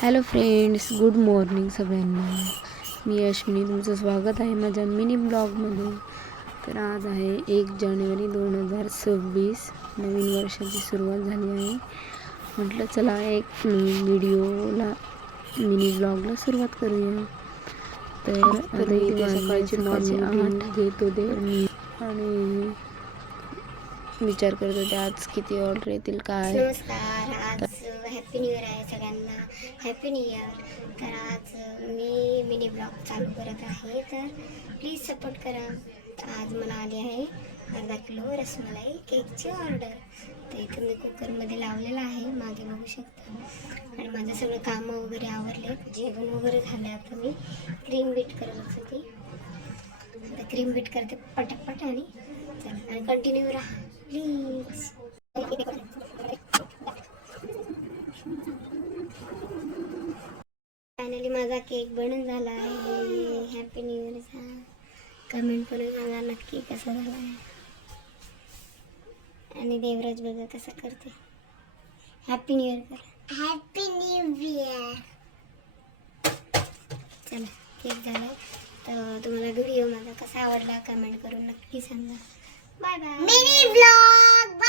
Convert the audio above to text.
Hello friends, good morning सगळ्यांना. मी अश्विनी, तुमचं स्वागत आहे माझ्या मिनी ब्लॉगमध्ये. तर आज आहे 1 जानेवारी 2026. नवीन वर्षाची सुरुवात झाली आहे. म्हटलं चला एक मिनी ब्लॉगला सुरुवात करूया. तर आता इथे सकाळची 8 घेत होते आणि विचार करत होते आज किती ऑर्डर येतील काय. नमस्कार, आज हॅपी न्यू इयर आहे सगळ्यांना. Happy new year. तर आज मी मिनी ब्लॉग चालू करत आहे, तर प्लीज सपोर्ट करा. तर आज मला आली आहे अर्धा किलो रसमलाई केकची ऑर्डर. तर इथं मी कुकरमध्ये लावलेलं आहे, मागे बघू शकता. आणि माझं सगळं कामं वगैरे आवरले, जेवण वगैरे झालं. आता मी क्रीम बीट करत होती. आता क्रीम बीट करते पटापट आणि चला आणि कंटिन्यू राहा प्लीज. फायनली माझा केक बनून झाला आहे. हॅपी न्यू इयरचा कमेंट करून सांगा नक्की कसा झाला आहे. आणि देवराज बघा कसा करते. हॅपी न्यू इयर करा. Happy new year. चला केक झाला. तर तुम्हाला व्हिडिओ माझा कसा आवडला कमेंट करून नक्की सांगा. Bye bye. Mini blog.